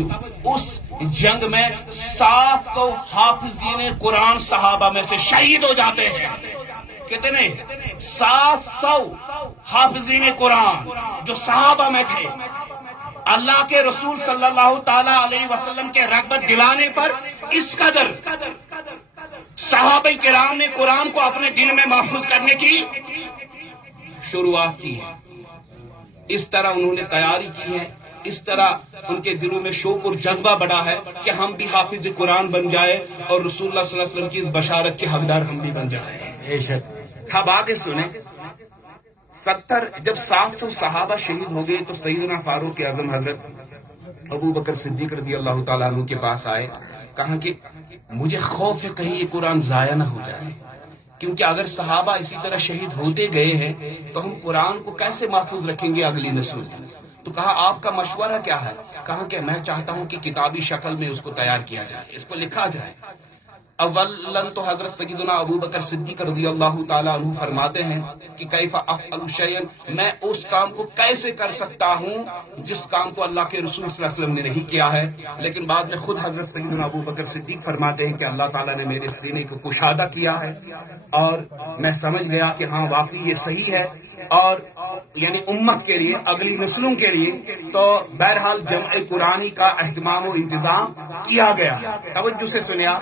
اس جنگ میں 700 حافظین قرآن صحابہ میں سے شہید ہو جاتے ہیں. کتنے؟ 700 حافظین قرآن جو صحابہ میں تھے. اللہ کے رسول صلی اللہ تعالی علیہ وسلم کے رغبت دلانے پر اس قدر صحابہ کرام نے قرآن کو اپنے دل میں محفوظ کرنے کی شروعات کی ہے. اس طرح انہوں نے تیاری کی ہے، اس طرح ان کے دلوں میں شوق اور جذبہ بڑا ہے کہ ہم بھی حافظ قرآن بن جائے اور رسول اللہ صلی اللہ علیہ وسلم کی اس بشارت کے حقدار ہم بھی بن جائیں. اب آگے سنیں، جب 700 صحابہ شہید ہو گئے تو سیدنا فاروق اعظم حضرت ابو بکر صدیق رضی اللہ تعالیٰ عنہ کے پاس آئے. کہا کہ مجھے خوف ہے کہیں یہ قرآن ضائع نہ ہو جائے، کیونکہ اگر صحابہ اسی طرح شہید ہوتے گئے ہیں تو ہم قرآن کو کیسے محفوظ رکھیں گے اگلی نسل تک. تو کہا آپ کا مشورہ کیا ہے؟ کہا کہ میں چاہتا ہوں کہ کتابی شکل میں اس کو تیار کیا جائے، اس کو لکھا جائے. اولن تو حضرت سیدنا ابو بکر صدیق رضی اللہ تعالیٰ عنہ فرماتے ہیں کہ کیف افعل شیئا، میں اس کام کو کیسے کر سکتا ہوں جس کام کو اللہ کے رسول صلی اللہ علیہ وسلم نے نہیں کیا ہے. لیکن بعد میں خود حضرت سیدنا ابو بکر صدیق فرماتے ہیں کہ اللہ تعالیٰ نے میرے سینے کو کشادہ کیا ہے اور میں سمجھ گیا کہ ہاں واقعی یہ صحیح ہے، اور یعنی امت کے لیے، اگلی نسلوں کے لیے. تو بہرحال جمع قرآنی کا اہتمام و انتظام کیا گیا. توجہ سے سنیا،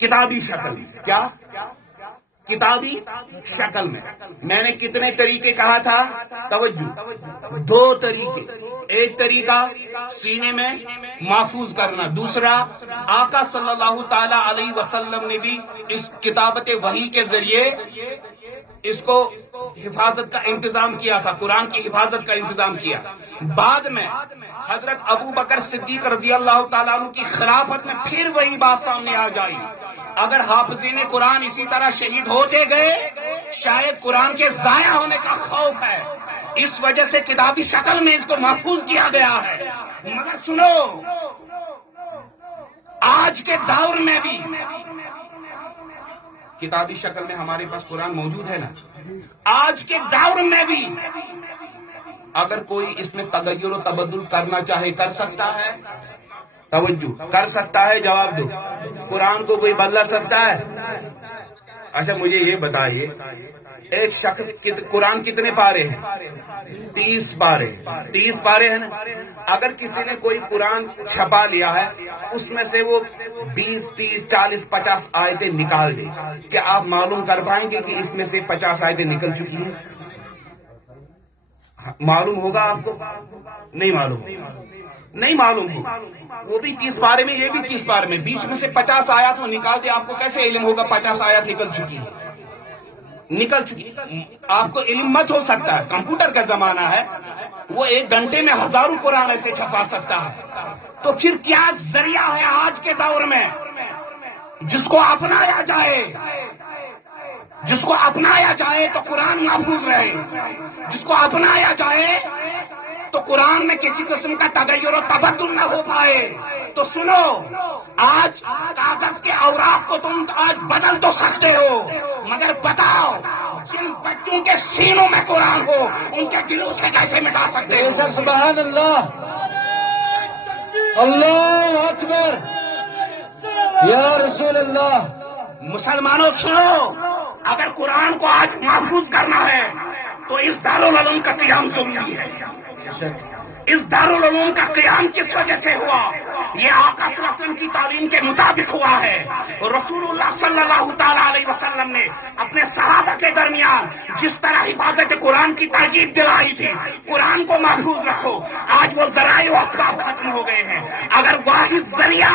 کتابی شکل. کیا؟ کتابی شکل میں نے کتنے طریقے کہا تھا؟ توجہ، 2 طریقے. ایک طریقہ سینے میں محفوظ کرنا، دوسرا آقا صلی اللہ تعالی علیہ وسلم نے بھی اس کتابت وحی کے ذریعے اس کو حفاظت کا انتظام کیا تھا، قرآن کی حفاظت کا انتظام کیا. بعد میں حضرت ابو بکر صدیق رضی اللہ تعالیٰ عنہ کی خلافت میں پھر وہی بات سامنے آ جائی. اگر حافظین قرآن اسی طرح شہید ہوتے گئے شاید قرآن کے ضائع ہونے کا خوف ہے، اس وجہ سے کتابی شکل میں اس کو محفوظ کیا گیا ہے. مگر سنو، آج کے دور میں بھی کتابی شکل میں ہمارے پاس قرآن موجود ہے نا. آج کے دور میں بھی اگر کوئی اس میں تغیر و تبدل کرنا چاہے کر سکتا ہے. توجہ، کر سکتا ہے. جواب دو، قرآن کو کوئی بدلا سکتا ہے؟ اچھا مجھے یہ بتائیے، ایک شخص قرآن کتنے پارے ہیں؟ 30 پارے. 30 پارے ہیں نا. اگر کسی نے کوئی قرآن چھپا لیا ہے، اس میں سے وہ 20 30 40 50 آیتیں نکال دے، کیا آپ معلوم کر پائیں گے کہ اس میں سے 50 آیتیں نکل چکی ہیں؟ معلوم ہوگا آپ کو؟ نہیں معلوم، نہیں معلوم ہوگا. وہ بھی 30 پارے میں، یہ بھی 30 پارے میں، بیچ میں سے 50 آیات وہ نکال دے، آپ کو کیسے علم ہوگا 50 آیات نکل چکی ہے؟ نکل چکی. آپ کو علم مت ہو سکتا ہے، کمپیوٹر کا زمانہ ہے، وہ 1 گھنٹے میں ہزاروں قرآن ایسے چھپا سکتا ہے. تو پھر کیا ذریعہ ہے آج کے دور میں جس کو اپنایا جائے؟ جس کو اپنایا جائے تو قرآن محفوظ رہے، جس کو اپنایا جائے تو قرآن میں کسی قسم کا تغیر و تبدل نہ ہو پائے. تو سنو، آج کاغذ کے اوراق کو تم آج بدل تو سکتے ہو، مگر بتاؤ جن بچوں کے سینوں میں قرآن ہو ان کے دلوں سے کیسے مٹا سکتے ہو؟ سبحان اللہ، اللہ اکبر، یا رسول اللہ. مسلمانوں سنو، اگر قرآن کو آج محفوظ کرنا ہے تو اس دارالعلوم کا قیام ضروری ہے. اس دارالعلوم کا قیام کس وجہ سے ہوا؟ یہ آقا صلی اللہ علیہ وسلم کی تعلیم کے مطابق ہوا ہے. رسول اللہ صلی اللہ تعالیٰ علیہ وسلم نے اپنے صحابہ کے درمیان جس طرح حفاظت قرآن کی تاکید دلائی تھی، قرآن کو محفوظ رکھو. آج وہ ذرائع و اسباب ختم ہو گئے ہیں. اگر واحد ذریعہ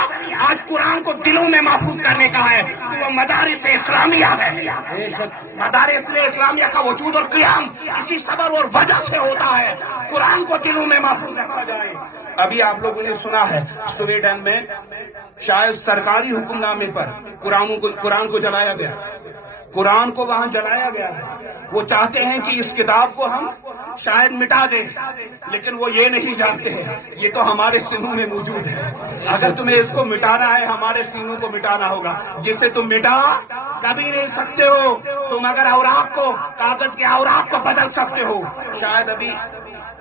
آج قرآن کو دلوں میں محفوظ کرنے کا ہے تو وہ مدارس اسلامیہ ہے. مدارس اسلامیہ کا وجود اور قیام اسی سبب اور وجہ سے ہوتا ہے. قرآن کو دلوں میں محفوظ رکھا جائے. ابھی آپ لوگوں نے سنا ہے سویڈن میں شاید سرکاری حکم نامے پر قرآن کو جلایا گیا. قرآن کو وہاں جلایا گیا ہے. وہ چاہتے ہیں کہ اس کتاب کو ہم شاید مٹا دیں، لیکن وہ یہ نہیں جانتے ہیں یہ تو ہمارے سینوں میں موجود ہے. اگر تمہیں اس کو مٹانا ہے ہمارے سینوں کو مٹانا ہوگا، جسے تم مٹا کبھی نہیں سکتے ہو. تم اگر اوراق کو، کاغذ کے اوراق کو بدل سکتے ہو. شاید ابھی